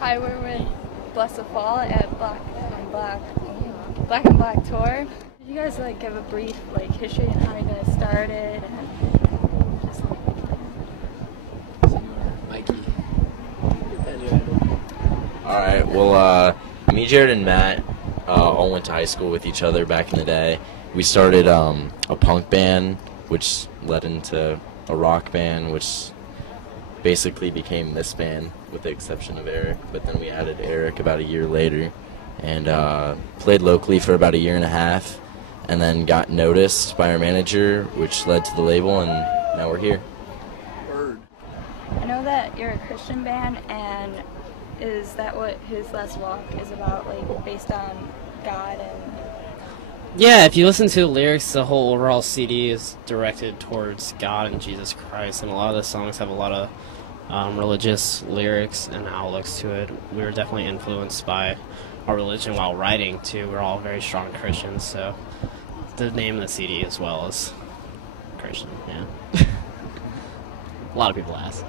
Hi, we're with Blessthefall at Black and Black tour. Could you guys give a brief history and how you guys started and just Mikey. Alright, well, me, Jared, and Matt all went to high school with each other back in the day. We started a punk band, which led into a rock band, which basically became this band, with the exception of Eric. But then we added Eric about a year later, and played locally for about a year and a half, and then got noticed by our manager, which led to the label, and now we're here. I know that you're a Christian band, and is that what His Last Walk is about, based on God and... Yeah, if you listen to the lyrics, the whole overall CD is directed towards God and Jesus Christ, and a lot of the songs have a lot of religious lyrics and outlooks to it. We were definitely influenced by our religion while writing, too. We're all very strong Christians, so the name of the CD as well is Christian, yeah. A lot of people ask.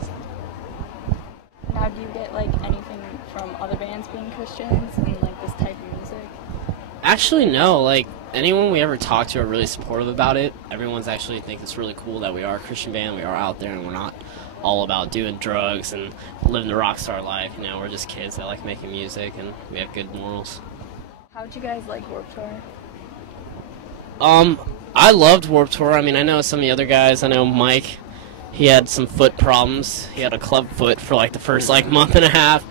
Now, do you get anything from other bands being Christians and this type of music? Actually, no. Anyone we ever talk to are really supportive about it. Everyone's actually think it's really cool that we are a Christian band, we are out there, and we're not all about doing drugs and living the rock star life. You know, we're just kids that like making music, and we have good morals. How'd you guys like Warped Tour? I loved Warped Tour. I mean, I know some of the other guys. I know Mike, he had some foot problems. He had a club foot for the first month and a half.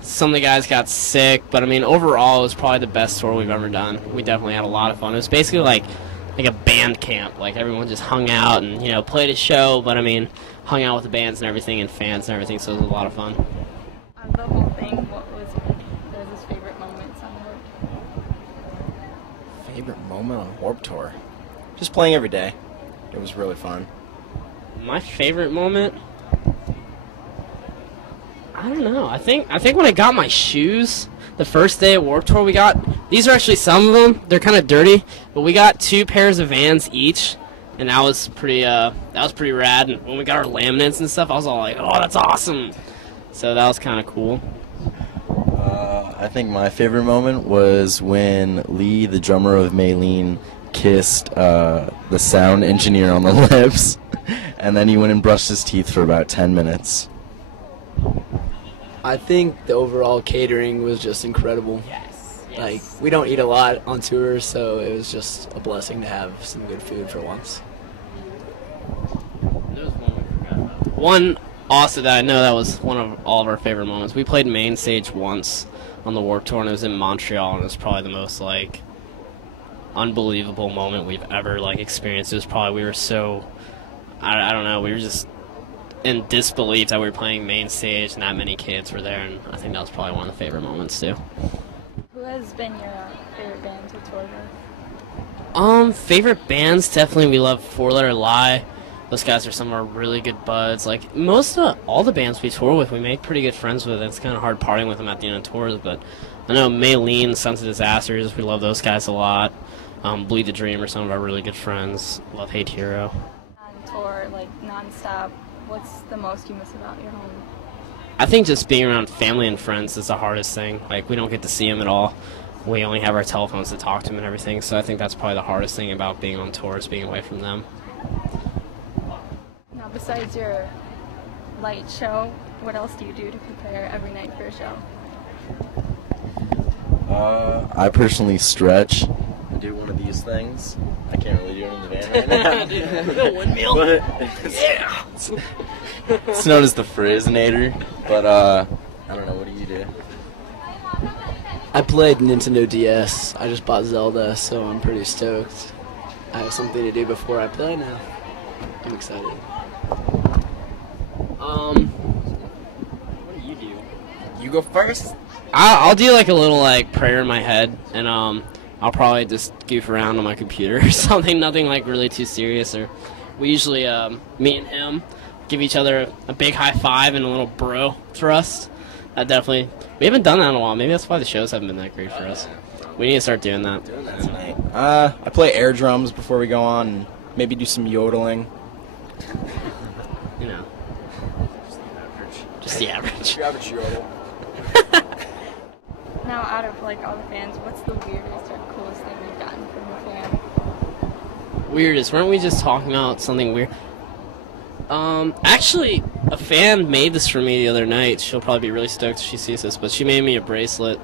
Some of the guys got sick, but I mean, overall, it was probably the best tour we've ever done. We definitely had a lot of fun. It was basically like a band camp. Everyone just hung out and played a show, but I mean, hung out with the bands and everything and fans and everything. So it was a lot of fun. On the whole thing, what was his favorite moments on Warped Tour? Favorite moment on Warped Tour? Just playing every day. It was really fun. My favorite moment? I don't know. I think when I got my shoes the first day at Warped Tour, these are actually some of them. They're kind of dirty, but we got 2 pairs of Vans each, and that was pretty rad. And when we got our laminates and stuff, I was all like, "Oh, that's awesome!" So that was kind of cool. I think my favorite moment was when Lee, the drummer of Maylene, kissed the sound engineer on the lips, and then he went and brushed his teeth for about 10 minutes. I think the overall catering was just incredible. Yes. We don't eat a lot on tours, so it was just a blessing to have some good food for once. There was one we forgot about. One also that I know that was one of all of our favorite moments. We played main stage once on the Warped Tour, and it was in Montreal, and it was probably the most unbelievable moment we've ever experienced. It was probably, we were so, I don't know, we were just in disbelief that we were playing main stage and that many kids were there, and I think that was probably one of the favorite moments too. Who has been your favorite band to tour with? Favorite bands, definitely we love 4 Letter Lie. Those guys are some of our really good buds. All the bands we tour with, we make pretty good friends with. It's kind of hard partying with them at the end of tours, but I know Maylene, Sons of Disasters, we love those guys a lot. Bleed the Dream are some of our really good friends. Love Hate Hero. On tour, non-stop, what's the most you miss about your home? I think just being around family and friends is the hardest thing. We don't get to see them at all. We only have our telephones to talk to them and everything, so I think that's probably the hardest thing about being on tour is being away from them. Now, besides your light show, what else do you do to prepare every night for a show? I personally stretch. I do one of these things. I can't really do it in the van right now. Windmill? Yeah! It's known as the Frizzinator, but I don't know, what do you do? I played Nintendo DS. I just bought Zelda, so I'm pretty stoked. I have something to do before I play now. I'm excited. What do you do? You go first? I'll do a little prayer in my head, and I'll probably just goof around on my computer or something. Nothing really too serious. Or we usually me and him give each other a big high five and a little bro thrust. Definitely, we haven't done that in a while. Maybe that's why the shows haven't been that great for us. We need to start doing that. I play air drums before we go on, and maybe do some yodeling. You know. Just the average. The average yodel. Now, out of like all the fans, what's the weirdest or coolest thing you've gotten from a fan? Weirdest. Weren't we just talking about something weird? Actually, a fan made this for me the other night. She'll probably be really stoked if she sees this, but she made me a bracelet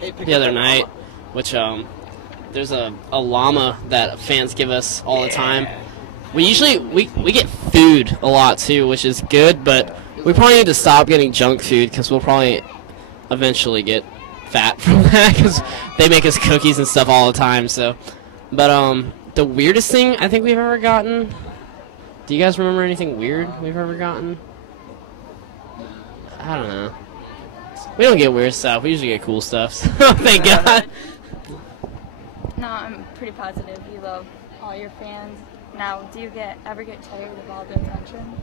the other night, which, there's a llama that fans give us all the time. We usually, we get food a lot too, which is good, but we probably need to stop getting junk food because we'll probably eventually get fat from that because they make us cookies and stuff all the time, so. But, the weirdest thing I think we've ever gotten, do you guys remember anything weird we've ever gotten? I don't know. We don't get weird stuff. We usually get cool stuff, so thank God. No, I'm pretty positive you love all your fans. Now, do you ever get tired of all the attention?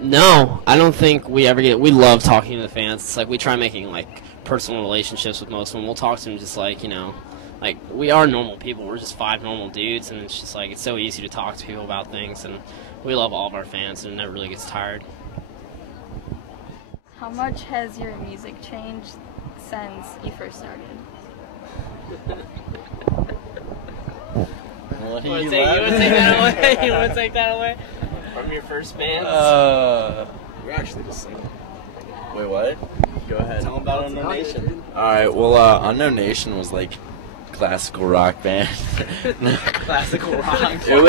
No, I don't think we ever get. We love talking to the fans. It's like we try making like personal relationships with most of them. We'll talk to them just like, you know, like we are normal people. We're just 5 normal dudes, and it's just like it's so easy to talk to people about things, and we love all of our fans, and it never really gets tired. How much has your music changed since you first started? What You want to take that away? You want to take that away from your first fans? We're actually just singing. Wait, what? Go ahead. Tell them about Unknown Nation. Alright, well, Unknown Nation was like classical rock band. Classical rock. It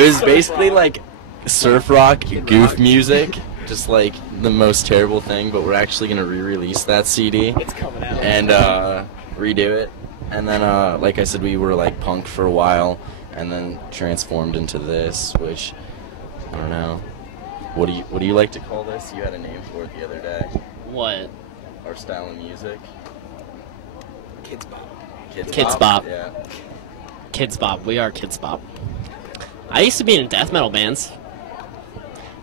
was basically like surf rock, goof music, just like the most terrible thing, but we're actually going to re-release that CD. It's coming out. And redo it. And then, like I said, we were like punk for a while, and then transformed into this, which, I don't know. What do you like to call this? You had a name for it the other day. What? Our style of music. Kids Bop. Kids Bop. Yeah. Kids Bop. We are Kids Bop. I used to be in death metal bands.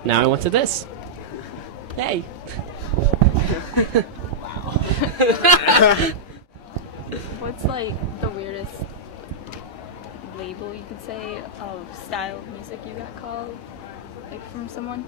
Now I went to this. Yay. What's like the weirdest label you could say of style of music you got called, like from someone?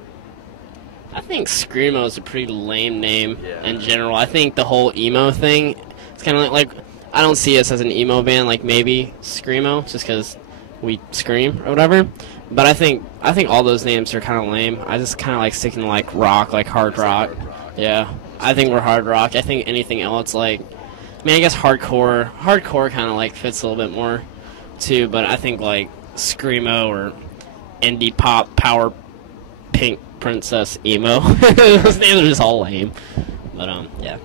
I think Screamo is a pretty lame name Yeah. in general. I think the whole emo thing, it's kind of like I don't see us as an emo band, like maybe Screamo, just because we scream or whatever. But I think all those names are kind of lame. I just kind of like sticking to like rock, like hard rock. Yeah, I think we're hard rock. I think anything else, like, I mean, I guess hardcore kind of like fits a little bit more too. But I think like Screamo or indie pop, power, pink princess, emo. Those names are just all lame. But yeah,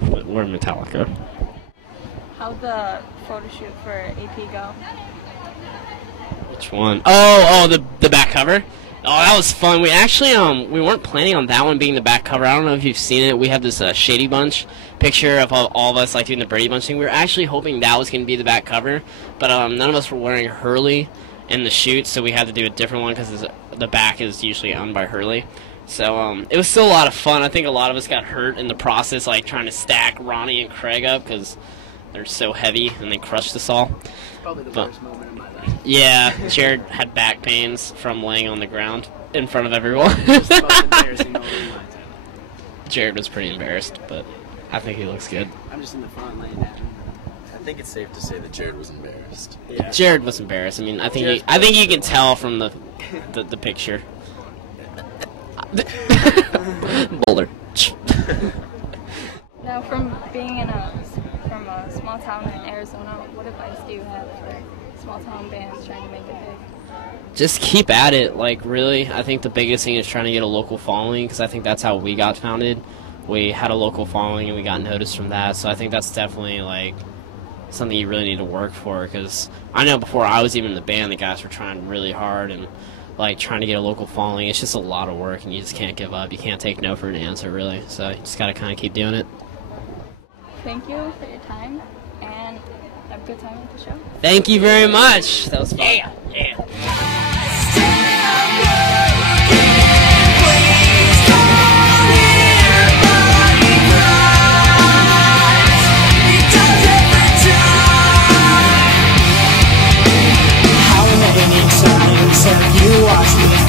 we're Metallica. How'd the photo shoot for AP go? Which one? Oh, the back cover. Oh, that was fun. We actually we weren't planning on that one being the back cover. I don't know if you've seen it. We have this Shady Bunch picture of all of us like doing the Brady Bunch thing. We were actually hoping that was going to be the back cover, but none of us were wearing Hurley in the shoot, so we had to do a different one because the back is usually owned by Hurley. So it was still a lot of fun. I think a lot of us got hurt in the process, like trying to stack Ronnie and Craig up because they're so heavy and they crushed us all. Probably the worst moment of my life. Yeah, Jared had back pains from laying on the ground in front of everyone. Just the most embarrassing moment of my entire life. Jared was pretty embarrassed, but I think he looks good. I'm just in the front laying down. I think it's safe to say that Jared was embarrassed. Yeah. Jared was embarrassed. I mean, I think you can tell from the picture. Boulder. Now, from being from a small town in Arizona, what advice do you have for small town bands trying to make it big? Just keep at it. Like, really, I think the biggest thing is trying to get a local following, because I think that's how we got founded. We had a local following and we got noticed from that, so I think that's definitely like something you really need to work for, because I know before I was even in the band, the guys were trying really hard and like trying to get a local following. It's just a lot of work and you just can't give up. You can't take no for an answer, really, so you just gotta kind of keep doing it. Thank you for your time and have a good time at the show. Thank you very much. That was fun. Yeah. How living inside, so you watch me